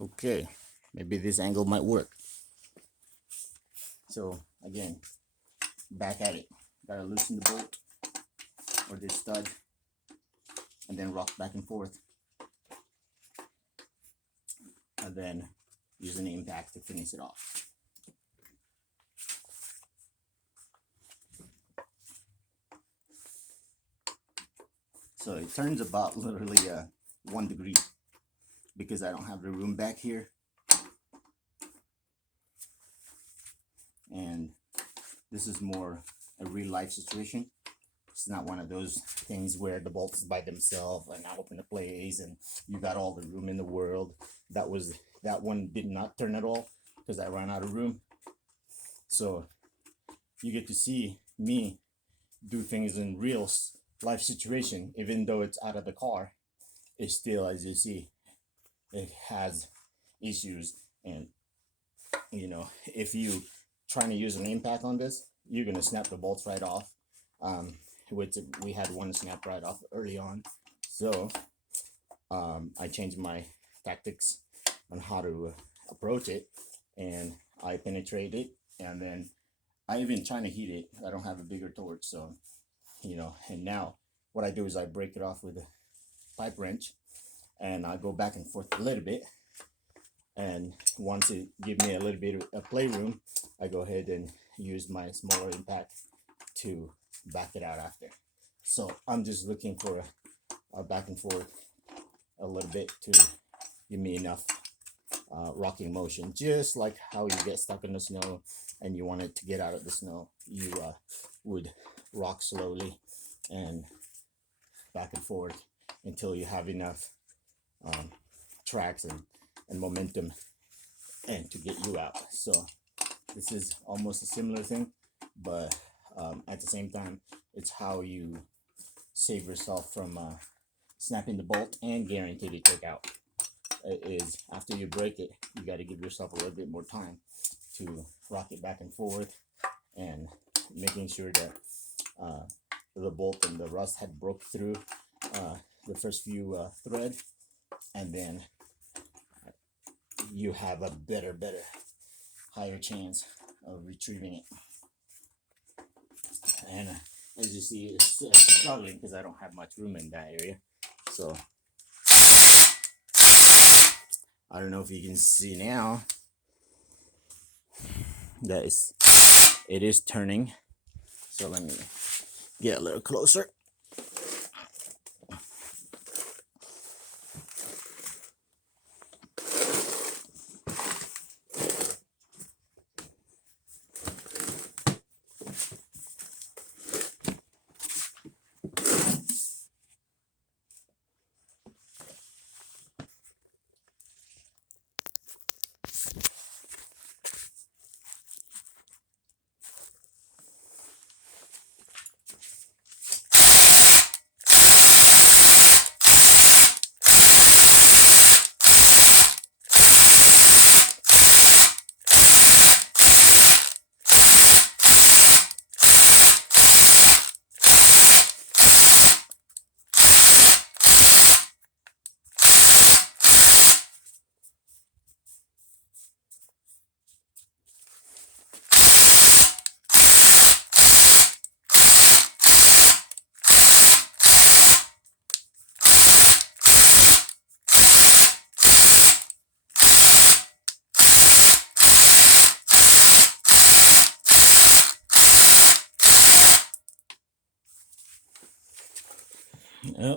Okay, maybe this angle might work. So again, back at it. Gotta loosen the bolt or this stud and then rock back and forth. And then use an impact to finish it off. So it turns about literally 1 degree because I don't have the room back here. And this is more a real life situation. It's not one of those things where the bolts by themselves and I open the place and you got all the room in the world. That one did not turn at all because I ran out of room. So you get to see me do things in real life situation, even though it's out of the car. It's still, as you see, it has issues. And you know, if you trying to use an impact on this, you're gonna snap the bolts right off. Which we had one snap right off early on. So I changed my tactics on how to approach it, and I penetrate it, and then I even trying to heat it. I don't have a bigger torch, so you know. And now what I do is I break it off with a pipe wrench, and I go back and forth a little bit. And once it gives me a little bit of playroom, I go ahead and use my smaller impact to back it out after. So I'm just looking for a back and forth a little bit to give me enough rocking motion, just like how you get stuck in the snow and you want it to get out of the snow. You would rock slowly and back and forth until you have enough tracks and momentum and to get you out. So this is almost a similar thing, but at the same time, it's how you save yourself from snapping the bolt and guarantee to take out. It is after you break it, you got to give yourself a little bit more time to rock it back and forth, and making sure that the bolt and the rust had broke through the first few thread, and then you have a better, higher chance of retrieving it. And as you see, it's struggling because I don't have much room in that area. So I don't know if you can see now that it is turning. So let me get a little closer.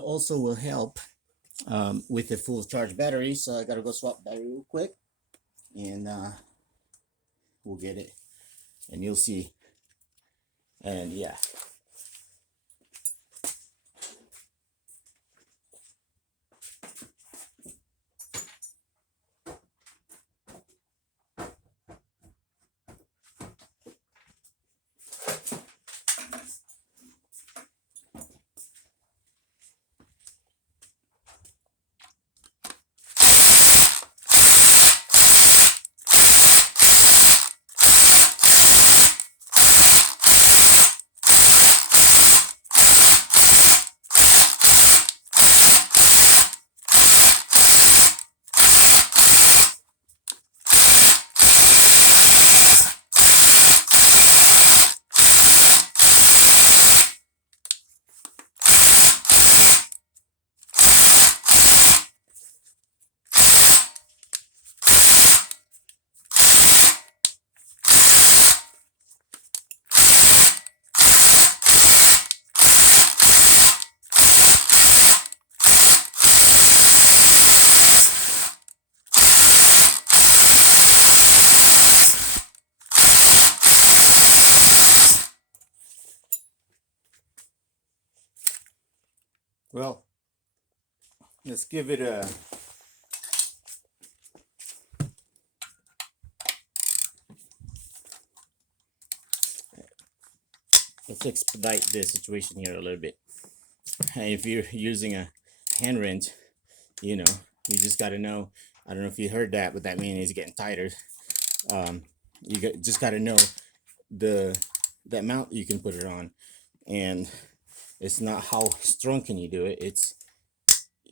Also will help with the full charge battery. So I gotta go swap battery real quick, and we'll get it, and you'll see. And yeah. Well, let's give it a let's expedite the situation here a little bit. If you're using a hand wrench, you know, you just got to know. I don't know if you heard that, but that means it's getting tighter. Just got to know the amount you can put it on, and it's not how strong can you do it. It's,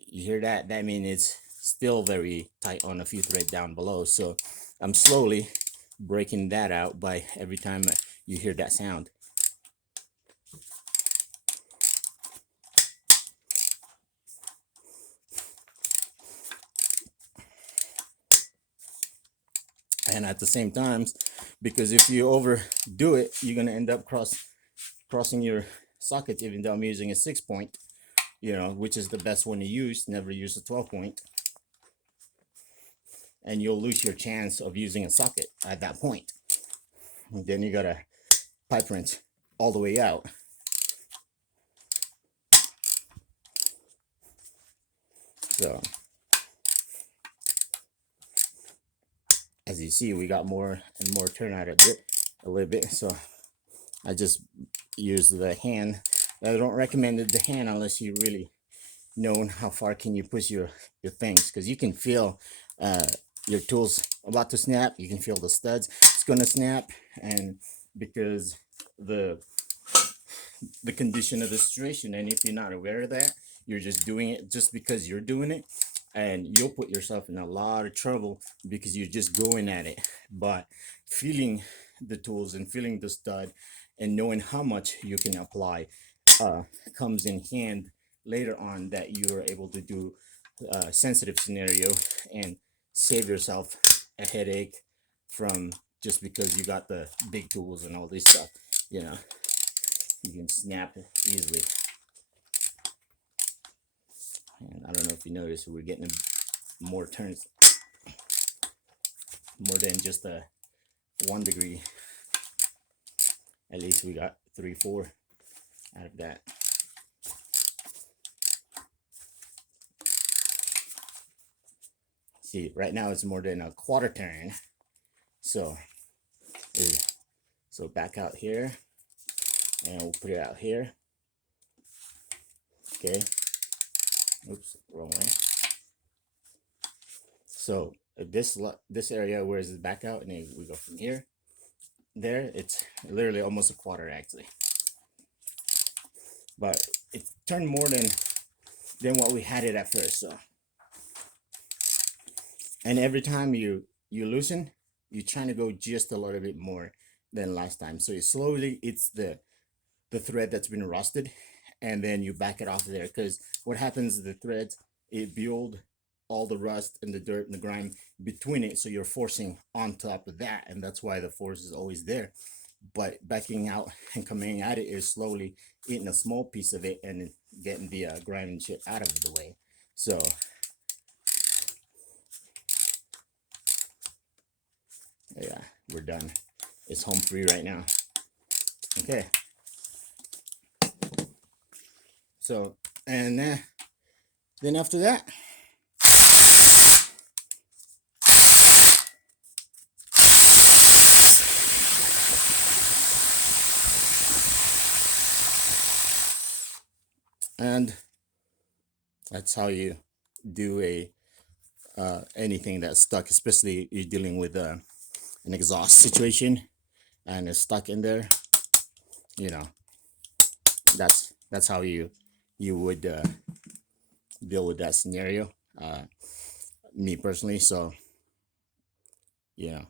you hear that? That means it's still very tight on a few threads down below. So I'm slowly breaking that out by every time you hear that sound. And at the same time, because if you overdo it, you're gonna end up crossing your socket. Even though I'm using a 6-point, you know, which is the best one to use. Never use a 12-point, and you'll lose your chance of using a socket at that point. And then you gotta pipe wrench all the way out. So as you see, we got more and more turnout a little bit. So I just use the hand. I don't recommend the hand unless you really know how far can you push your things, because you can feel your tools about to snap. You can feel the studs, it's gonna snap. And because the condition of the situation, and if you're not aware of that, you're just doing it just because you're doing it, and you'll put yourself in a lot of trouble because you're just going at it. But feeling the tools and feeling the stud and knowing how much you can apply comes in hand later on, that you are able to do a sensitive scenario and save yourself a headache from just because you got the big tools and all this stuff. You know, you can snap it easily. And I don't know if you notice, we're getting more turns, more than just a 1 degree. At least we got 3-4 out of that. See, right now it's more than a 1/4 turn. So back out here, and we'll put it out here. Okay. Oops, wrong way. So this area where is it back out, and then we go from here there. It's literally almost a 1/4 actually, but it turned more than what we had it at first. So, and every time you loosen, you're trying to go just a little bit more than last time. So it's the thread that's been rusted, and then you back it off there, because what happens is the threads, it build all the rust and the dirt and the grime between it, so you're forcing on top of that, and that's why the force is always there. But backing out and coming at it is slowly eating a small piece of it and getting the grime and shit out of the way. So yeah, we're done. It's home free right now. Okay. So, and then after that, and that's how you do a anything that's stuck, especially you're dealing with an exhaust situation and it's stuck in there. You know, that's how you would deal with that scenario. Me personally. So you know,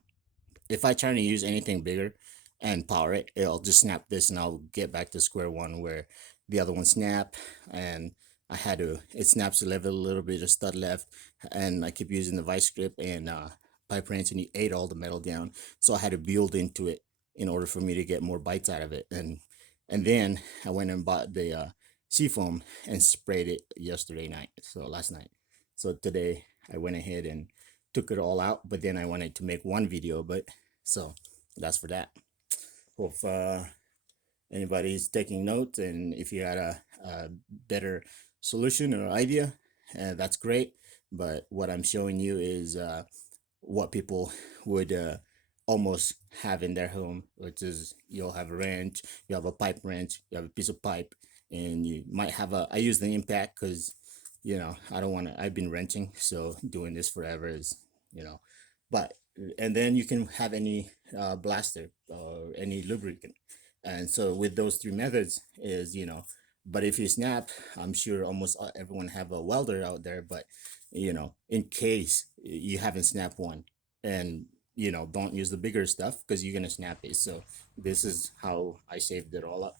if I try to use anything bigger and power it, it'll just snap this, and I'll get back to square one where the other one snapped, and I had to, it snaps a little bit of stud left, and I keep using the vice grip and pipe wrench, and he ate all the metal down, so I had to build into it in order for me to get more bites out of it. And then I went and bought the seafoam and sprayed it yesterday night, so last night. So today I went ahead and took it all out, but then I wanted to make one video, but so that's for that. Hope anybody's taking notes, and if you had a better solution or idea, that's great. But what I'm showing you is what people would almost have in their home, which is you'll have a wrench, you have a pipe wrench, you have a piece of pipe, and you might have a. I use the impact because, I don't want to. I've been wrenching, so doing this forever is, you know, but and then you can have any blaster or any lubricant, and so with those three methods is but if you snap, I'm sure almost everyone have a welder out there, but in case you haven't snapped one, and don't use the bigger stuff because you're gonna snap it. So this is how I saved it all up.